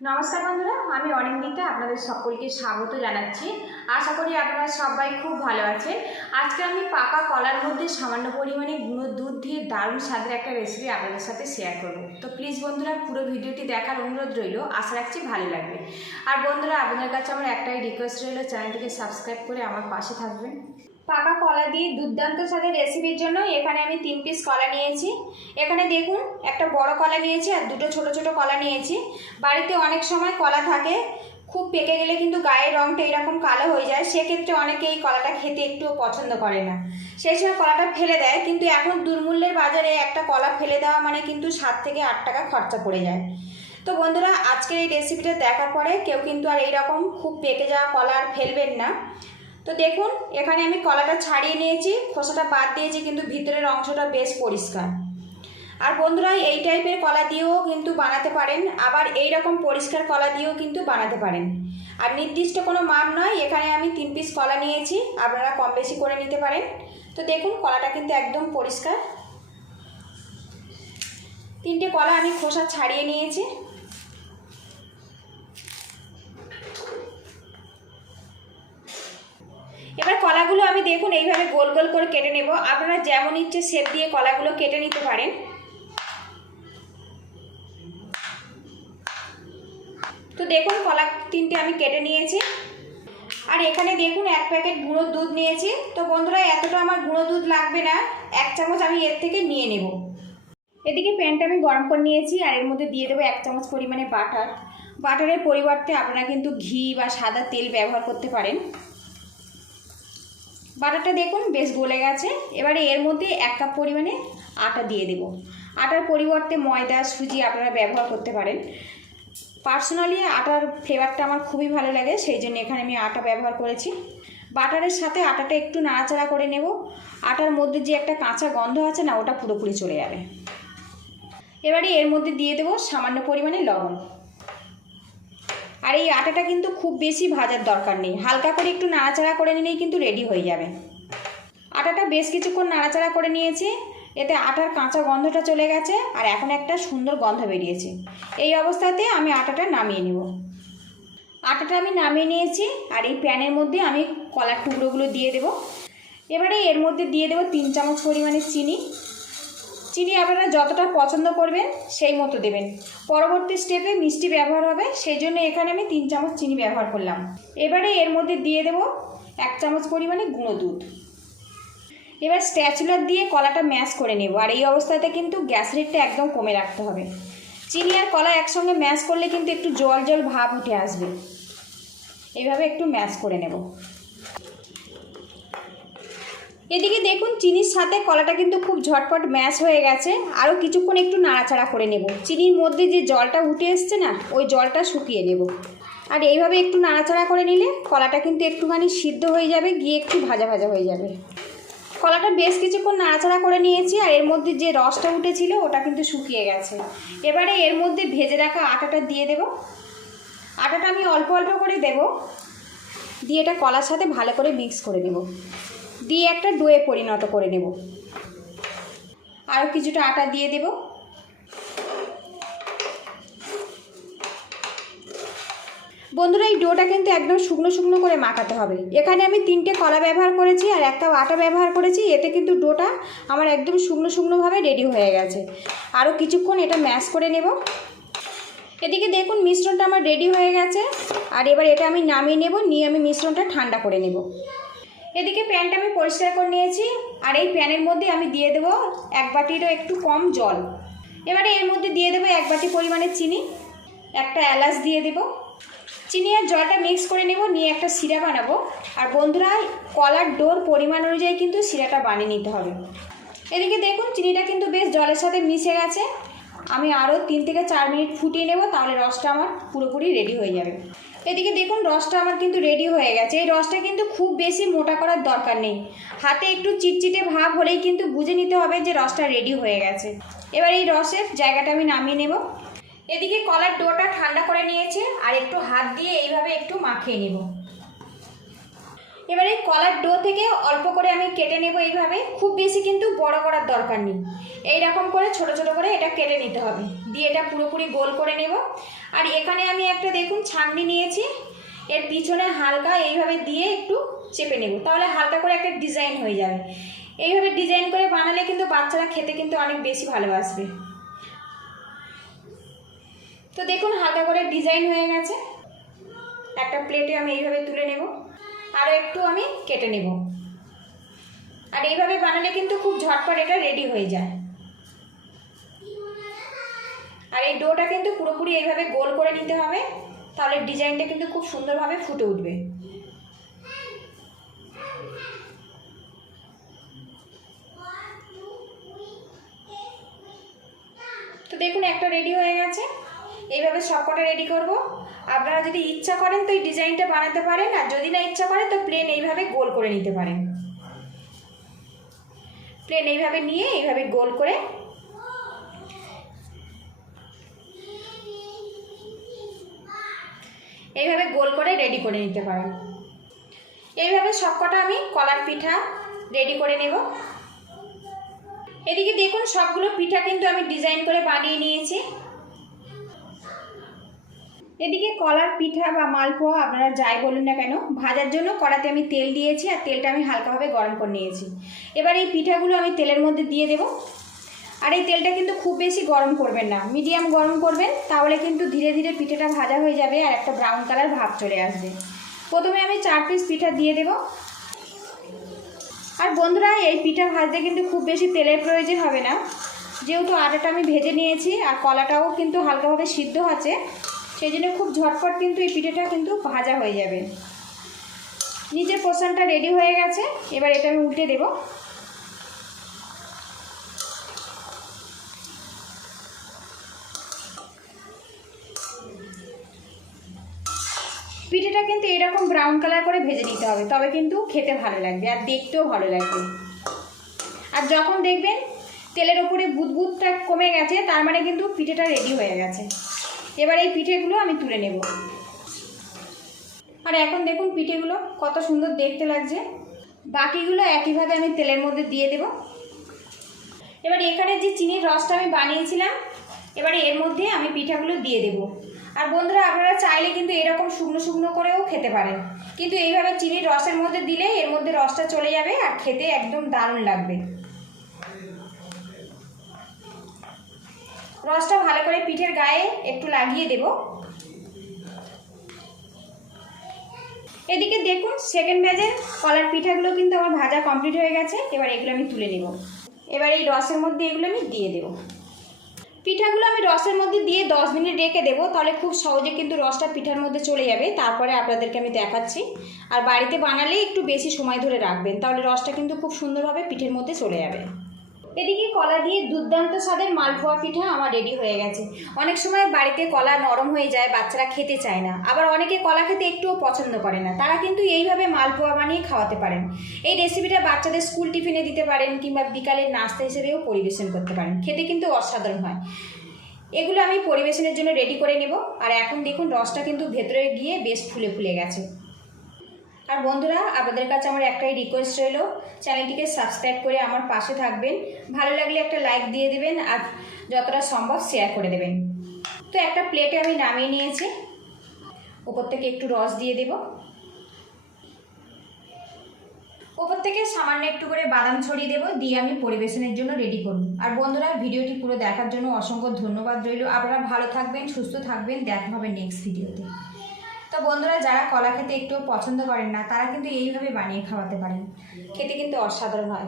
নমস্কার বন্ধুরা, আমি অনিন্দিতা আপনাদের সকলকে স্বাগত জানাচ্ছি। আশা করি আপনারা সবাই খুব ভালো আছেন। আজকে আমি পাকা কলার মধ্যে সামান্য পরিমাণে গুঁড়ো দুধ দিয়ে দারুণ স্বাদের একটা রেসিপি আপনাদের সাথে শেয়ার করব। তো প্লিজ বন্ধুরা পুরো ভিডিওটি দেখার অনুরোধ রইল, আশা রাখছি ভালো লাগবে। আর বন্ধুরা আপনাদের কাছে আমার একটাই রিকোয়েস্ট রইল, চ্যানেলটিকে সাবস্ক্রাইব করে আমার পাশে থাকবেন। পাকা কলা দিয়ে দুর্দান্ত স্বাদের রেসিপির জন্য এখানে আমি 3 পিস কলা নিয়েছি। এখানে দেখুন একটা বড় কলা নিয়েছি আর দুটো ছোট ছোট কলা নিয়েছি। বাড়িতে অনেক সময় কলা থাকে, খুব পেকে গেলে কিন্তু গায়ের রঙটা এরকম কালো হয়ে যায়, সেক্ষেত্রে অনেকে এই কলাটা খেতে একটুও পছন্দ করে না, সেই সময় কলাটা ফেলে দেয়। কিন্তু এখন দুর্মূল্যের বাজারে একটা কলা ফেলে দেওয়া মানে কিন্তু 7 থেকে 8 টাকা খরচা পড়ে যায়। তো বন্ধুরা আজকের এই রেসিপিটা দেখার পরে কেউ কিন্তু আর এইরকম খুব পেকে যাওয়া কলা আর ফেলবেন না। তো দেখুন এখানে আমি কলাটা ছাড়িয়ে নিয়েছি, খোসাটা বাদ দিয়েছি, কিন্তু ভিতরের অংশটা বেশ পরিষ্কার। আর বন্ধুরা এই টাইপের কলা দিয়েও কিন্তু বানাতে পারেন, আবার এই রকম পরিষ্কার কলা দিয়েও কিন্তু বানাতে পারেন। আর নির্দিষ্ট কোনো মাপ নয়, এখানে আমি 3 পিস কলা নিয়েছি, আপনারা কম বেশি করে নিতে পারেন। তো দেখুন কলাটা কিন্তু একদম পরিষ্কার। 3টে কলা আমি খোসা ছাড়িয়ে নিয়েছি। এবার কলাগুলো আমি দেখুন এইভাবে গোল গোল করে কেটে নেব। আপনারা যেমন ইচ্ছে শেপ দিয়ে কলাগুলো কেটে নিতে পারেন। তো দেখুন কলা 3টে আমি কেটে নিয়েছি। আর এখানে দেখুন 1 প্যাকেট গুঁড়ো দুধ নিয়েছি। তো বন্ধুরা এতটা আমার গুঁড়ো দুধ লাগবে না, 1 চামচ আমি এর থেকে নিয়ে নেব। এদিকে প্যানটা আমি গরম করে নিয়েছি আর এর মধ্যে দিয়ে দেবো 1 চামচ পরিমাণে বাটার। বাটারের পরিবর্তে আপনারা কিন্তু ঘি বা সাদা তেল ব্যবহার করতে পারেন। বাটারটা দেখুন বেশ গলে গেছে। এবারে এর মধ্যে 1 কাপ পরিমাণে আটা দিয়ে দেব। আটার পরিবর্তে ময়দা, সুজি আপনারা ব্যবহার করতে পারেন। পার্সোনালি আটার ফ্লেভারটা আমার খুবই ভালো লাগে, সেই জন্য এখানে আমি আটা ব্যবহার করেছি। বাটারের সাথে আটাটা একটু নাড়াচাড়া করে নেব। আটার মধ্যে যে একটা কাঁচা গন্ধ আছে না, ওটা পুরোপুরি চলে যাবে। এবারে এর মধ্যে দিয়ে দেব সামান্য পরিমাণে লবণ। আর এই আটাটা কিন্তু খুব বেশি ভাজার দরকার নেই, হালকা করে একটু নাড়াচাড়া করে নিলেই কিন্তু রেডি হয়ে যাবে। আটাটা বেশ কিছুক্ষণ নাড়াচাড়া করে নিয়েছি, এতে আটার কাঁচা গন্ধটা চলে গেছে আর এখন একটা সুন্দর গন্ধ বেরিয়েছে। এই অবস্থাতে আমি আটাটা নামিয়ে নেব। আটাটা আমি নামিয়ে নিয়েছি আর এই প্যানের মধ্যে আমি কলার টুকরোগুলো দিয়ে দেব। এবারে এর মধ্যে দিয়ে দেব 3 চামচ পরিমাণে চিনি। চিনি আপনারা যতটা পছন্দ করবেন সেই মতো দেবেন। পরবর্তী স্টেপে মিষ্টি ব্যবহার হবে, সেই জন্য এখানে আমি 3 চামচ চিনি ব্যবহার করলাম। এবারে এর মধ্যে দিয়ে দেব 1 চামচ পরিমাণে গুঁড়ো দুধ। এবার স্প্যাচুলার দিয়ে কলাটা ম্যাশ করে নেব। আর এই অবস্থাতে কিন্তু গ্যাস রেটটা একদম কমে রাখতে হবে। চিনি আর কলা একসঙ্গে ম্যাশ করলে কিন্তু একটু জল জল ভাব উঠে আসবে। এইভাবে একটু ম্যাশ করে নেব। এদিকে দেখুন চিনির সাথে কলাটা কিন্তু খুব ঝটপট ম্যাশ হয়ে গেছে। আরও কিছুক্ষণ একটু নাড়াচাড়া করে নেব। চিনির মধ্যে যে জলটা উঠে এসছে না, ওই জলটা শুকিয়ে নেব। আর এইভাবে একটু নাড়াচাড়া করে নিলে কলাটা কিন্তু একটুখানি সিদ্ধ হয়ে যাবে, গিয়ে একটু ভাজা ভাজা হয়ে যাবে। কলাটা বেশ কিছুক্ষণ নাড়াচাড়া করে নিয়েছি আর এর মধ্যে যে রসটা উঠেছিল ওটা কিন্তু শুকিয়ে গেছে। এবারে এর মধ্যে ভেজে রাখা আটাটা দিয়ে দেব। আটাটা আমি অল্প অল্প করে দেব, দিয়ে এটা কলার সাথে ভালো করে মিক্স করে নেব, দিয়ে একটা ডোয়ে পরিণত করে নেব। আরও কিছুটা আটা দিয়ে দেব। বন্ধুরা এই ডোটা কিন্তু একদম শুকনো শুকনো করে মাখাতে হবে। এখানে আমি 3টে কলা ব্যবহার করেছি আর 1 কাপ আটা ব্যবহার করেছি, এতে কিন্তু ডোটা আমার একদম শুকনো শুকনোভাবে রেডি হয়ে গেছে। আরও কিছুক্ষণ এটা ম্যাশ করে নেব। এদিকে দেখুন মিশ্রণটা আমার রেডি হয়ে গেছে। আর এবার এটা আমি নামিয়ে নেব, নিয়ে আমি মিশ্রণটা ঠান্ডা করে নেব। এদিকে প্যানটা আমি পরিষ্কার করে নিয়েছি আর এই প্যানের মধ্যে আমি দিয়ে দেবো 1 বাটিরও একটু কম জল। এবারে এর মধ্যে দিয়ে দেবো 1 বাটি পরিমাণে চিনি, একটা এলাচ দিয়ে দেবো। চিনি আর জলটা মিক্স করে নেব, নিয়ে একটা শিরা বানাবো। আর বন্ধুরা কলার ডোর পরিমাণ অনুযায়ী কিন্তু শিরাটা বানিয়ে নিতে হবে। এদিকে দেখুন চিনিটা কিন্তু বেশ জলের সাথে মিশে গেছে। আমি আরও 3 থেকে 4 মিনিট ফুটিয়ে নেব, তাহলে রসটা আমার পুরোপুরি রেডি হয়ে যাবে। এদিকে দেখুন রসটা আমার কিন্তু রেডি হয়ে গেছে। এই রসটা কিন্তু খুব বেশি মোটা করার দরকার নেই, হাতে একটু চিটচিটে ভাব হলেই কিন্তু বুঝে নিতে হবে যে রসটা রেডি হয়ে গেছে। এবার এই রসের জায়গাটা আমি নামিয়ে নেব। এদিকে কলার ডোটা ঠান্ডা করে নিয়েছে আর একটু হাত দিয়ে এইভাবে একটু মাখিয়ে নেব। এবারে কলার ডো থেকে অল্প করে আমি কেটে নেব এইভাবে, খুব বেশি কিন্তু বড় করার দরকার নেই, এইরকম করে ছোট ছোট করে এটা কেটে নিতে হবে, দিয়ে এটা পুরোপুরি গোল করে নেব। আর এখানে আমি একটা দেখুন ছাঁকনি নিয়েছি, এর পিছনে হালকা এইভাবে দিয়ে একটু চেপে নেব, তাহলে হালকা করে একটা ডিজাইন হয়ে যাবে। এইভাবে ডিজাইন করে বানালে কিন্তু বাচ্চারা খেতে কিন্তু অনেক বেশি ভালোবাসবে। তো দেখুন হালকা করে ডিজাইন হয়ে গেছে, একটা প্লেটে আমি এইভাবে তুলে নেব, আরও একটু আমি কেটে নেব। আর এইভাবে বানালে কিন্তু খুব ঝটপট এটা রেডি হয়ে যায়। আর এই ডোটা কিন্তু পুরোপুরি এইভাবে গোল করে নিতে হবে, তাহলে ডিজাইনটা কিন্তু খুব সুন্দরভাবে ফুটে উঠবে। তো দেখুন একটা রেডি হয়ে গেছে, এইভাবে সবকটা রেডি করব। আপনারা যদি ইচ্ছা করেন তো এই ডিজাইনটা বানাতে পারেন, আর যদি না ইচ্ছা করেন তো প্লেন এইভাবে গোল করে নিতে পারেন। প্লেন এইভাবে নিয়ে এইভাবে গোল করে এইভাবে গোল করে রেডি করে নিতে পারেন। এইভাবে সবকটা আমি কলার পিঠা রেডি করে নেব। এদিকে দেখুন সবগুলো পিঠা কিন্তু আমি ডিজাইন করে বানিয়ে নিয়েছি। এদিকে কলার পিঠা বা মালপোয়া আপনারা যাই বলুন না কেন, ভাজার জন্য কড়াতে আমি তেল দিয়েছি, আর তেলটা আমি হালকাভাবে গরম করে নিয়েছি। এবার এই পিঠাগুলো আমি তেলের মধ্যে দিয়ে দেব। আর এই তেলটা কিন্তু খুব বেশি গরম করবেন না, মিডিয়াম গরম করবেন, তাহলে কিন্তু ধীরে ধীরে পিঠাটা ভাজা হয়ে যাবে আর একটা ব্রাউন কালার ভাব চলে আসবে। প্রথমে আমি 4 পিস পিঠা দিয়ে দেব। আর বন্ধুরা এই পিঠা ভাজতে কিন্তু খুব বেশি তেলের প্রয়োজন হবে না, যেহেতু আটাটা আমি ভেজে নিয়েছি আর কলাটাও কিন্তু হালকাভাবে সিদ্ধ আছে, সেই জন্য খুব ঝটপট কিন্তু এই পিঠাটা কিন্তু ভাজা হয়ে যাবে। নিচের পোর্শনটা রেডি হয়ে গেছে, এবার এটা আমি উল্টে দেব। পিঠাটা কিন্তু এরকম ব্রাউন কালার করে ভেজে নিতে হবে, তবে কিন্তু খেতে ভালো লাগবে আর দেখতেও ভালো লাগবে। আর যখন দেখবেন তেলের উপরে বুদবুদটা কমে গেছে, তার মানে কিন্তু পিঠাটা রেডি হয়ে গেছে। এবার এই পিঠেগুলো আমি তুলে নেব। আর এখন দেখুন পিঠেগুলো কত সুন্দর দেখতে লাগছে। বাকিগুলো একইভাবে আমি তেলের মধ্যে দিয়ে দেব। এবার এখানে যে চিনির রসটা আমি বানিয়েছিলাম, এবারে এর মধ্যে আমি পিঠাগুলো দিয়ে দেব। আর বন্ধুরা আপনারা চাইলে কিন্তু এরকম শুকনো শুকনো করেও খেতে পারেন, কিন্তু এইভাবে চিনির রসের মধ্যে দিলে এর মধ্যে রসটা চলে যাবে আর খেতে একদম দারুণ লাগবে। রসটা ভালো করে পিঠের গায়ে একটু লাগিয়ে দেব। এদিকে দেখুন সেকেন্ড ব্যাচের কলার পিঠাগুলো কিন্তু আমার ভাজা কমপ্লিট হয়ে গেছে। এবার এগুলো আমি তুলে নেব। এবার এই রসের মধ্যে এগুলো আমি দিয়ে দেব। পিঠাগুলো আমি রসের মধ্যে দিয়ে 10 মিনিট রেখে দেবো, তাহলে খুব সহজে কিন্তু রসটা পিঠার মধ্যে চলে যাবে। তারপরে আপনাদেরকে আমি দেখাচ্ছি। আর বাড়িতে বানালে একটু বেশি সময় ধরে রাখবেন, তাহলে রসটা কিন্তু খুব সুন্দরভাবে পিঠের মধ্যে চলে যাবে। এদিকে কলা দিয়ে দুর্দান্ত স্বাদের মালপোয়া পিঠা আমার রেডি হয়ে গেছে। অনেক সময় বাড়িতে কলা নরম হয়ে যায়, বাচ্চারা খেতে চায় না, আবার অনেকে কলা খেতে একটুও পছন্দ করে না, তারা কিন্তু এইভাবে মালপোয়া বানিয়ে খাওয়াতে পারেন। এই রেসিপিটা বাচ্চাদের স্কুল টিফিনে দিতে পারেন, কিংবা বিকালের নাস্তা হিসেবেও পরিবেশন করতে পারেন, খেতে কিন্তু অসাধারণ হয়। এগুলো আমি পরিবেশনের জন্য রেডি করে নেব। আর এখন দেখুন রসটা কিন্তু ভেতরে গিয়ে বেশ ফুলে ফুলে গেছে। আর বন্ধুরা আপনাদের কাছে আমার একটাই রিকোয়েস্ট রইল, চ্যানেলটিকে সাবস্ক্রাইব করে আমার পাশে থাকবেন, ভালো লাগলে একটা লাইক দিয়ে দেবেন, আর যতটা সম্ভব শেয়ার করে দেবেন। তো একটা প্লেটে আমি নামিয়ে নিয়েছি, ওপর থেকে একটু রস দিয়ে দেব, ওপর থেকে সামান্য একটু করে বাদাম ছড়িয়ে দেবো, দিয়ে আমি পরিবেশনের জন্য রেডি করব। আর বন্ধুরা ভিডিওটি পুরো দেখার জন্য অসংখ্য ধন্যবাদ রইল। আপনারা ভালো থাকবেন, সুস্থ থাকবেন, দেখা হবে নেক্সট ভিডিওতে। তো বন্ধুরা যারা কলা খেতে একটু পছন্দ করেন না, তারা কিন্তু এইভাবে বানিয়ে খাওয়াতে পারেন, খেতে কিন্তু অসাধারণ হয়।